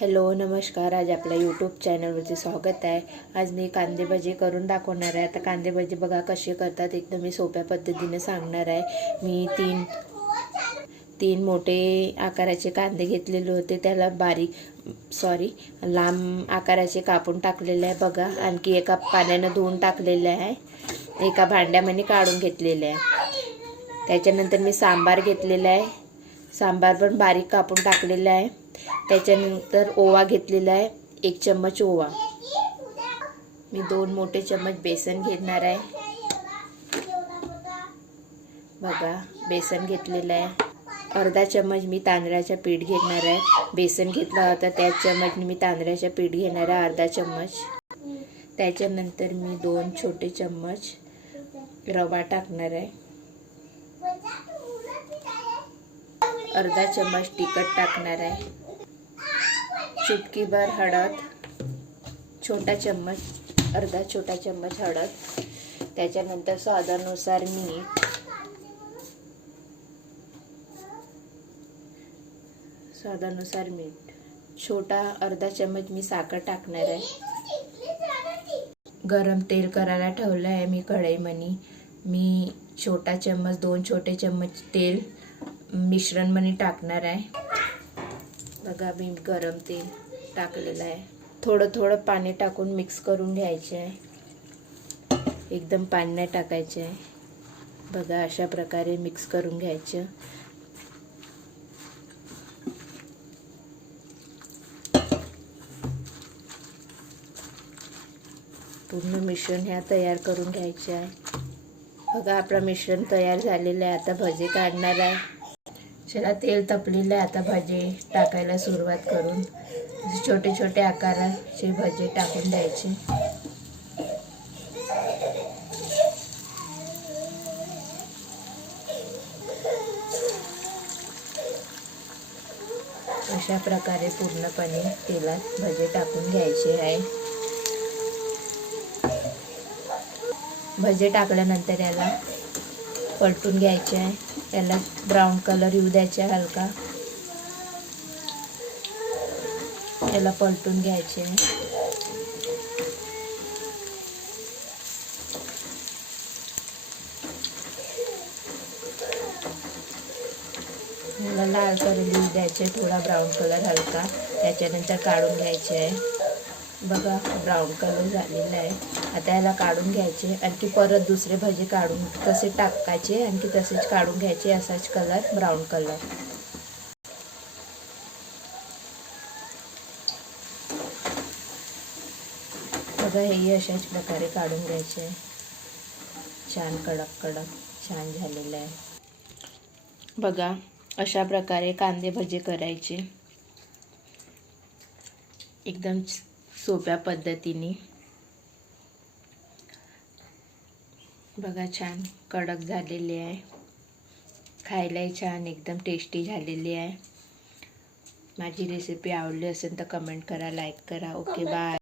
Hello नमस्कार. आज आपल्या यूट्यूब चॅनलवरती स्वागत आहे. आज मी कांदे भजी करून दाखवणार आहे. आता कांदे भजी बघा कसे करतात, एकदम मी सोप्या पद्धतीने सांगणार आहे. मी तीन मोठे आकाराचे कांदे घेतलेले होते, त्याला लांब आकाराचे कापून टाकलेले आहे बघा. आणखी एका पाण्यानं धुवून टाकलेलं आहे, एका भांड्यामध्ये काढून घेतलेलं आहे. त्याच्यानंतर मी सांबार घेतलेला आहे, सांबार पण बारीक कापून टाकलेला आहे. त्याच्यानंतर ओवा घेतलेला आहे, 1 चम्मच ओवा. मी 2 मोठे चम्मच बेसन घेणार आहे बघा. बेसन घेतलेलं आहे. अर्धा चम्मच मी तांदळाचं पीठ घेणार आहे. बेसन घेतला होता त्याच चम्मचने मी तांदळाचं पीठ घेणार आहे, अर्धा चम्मच. त्याच्यानंतर मी 2 छोटे चम्मच रवा टाकणार आहे. अर्धा चम्मच तिखट टाकणार आहे. चुटकीभर हळद, अर्धा छोटा चम्मच हळद. त्याच्यानंतर स्वादानुसार मीठ. छोटा अर्धा चम्मच मी साखर टाकणार आहे. गरम तेल करायला ठेवलं आहे मी कढईमध्ये. मी 2 छोटे चम्मच तेल मिश्रणमध्ये टाकणार आहे बघा. मी गरम तेल टाकलेलं आहे. थोडं पाणी टाकून मिक्स करून घ्यायचे आहे, एकदम पाणी नाही टाकायचे आहे बघा. अशा प्रकारे मिक्स करून घ्यायचं. पूर्ण मिश्रण तयार करून घ्यायचे आहे बघा. आपलं मिश्रण तयार झालेलं आहे. आता भजे काढणार आहे. चला, तेल तपलेलं आहे. आता भजे टाकायला सुरुवात करून छोटे छोटे आकाराचे भजे टाकून द्यायचे. अशा प्रकारे पूर्णपणे तेलात भजे टाकून घ्यायचे आहे. भजे टाकल्यानंतर याला पलटून घ्यायचे आहे. याला ब्राऊन कलर येऊ द्यायचा हलका. याला पलटून घ्यायचे आहे. याला लाल कलर येऊ द्यायचे, थोडा ब्राऊन कलर हलका. त्याच्यानंतर काढून घ्यायचे आहे बघा. ब्राऊन कलर झालेला आहे. आता याला काढून घ्यायचे. आणखी परत दुसरे भजे काढून तसे टाकायचे, आणखी तसेच काढून घ्यायचे. असाच कलर, ब्राऊन कलर. बघा, हे अशाच प्रकारे काढून घ्यायचे. छान कडक छान झालेलं आहे बघा. अशा प्रकारे कांदे भजे करायचे, एकदम सोप्या पद्धतीने बघा. छान कडक झालेले आहे, खायलाही छान एकदम टेस्टी झालेली आहे. माझी रेसिपी आवडली असेल तर कमेंट करा, लाईक करा. Okay, bye.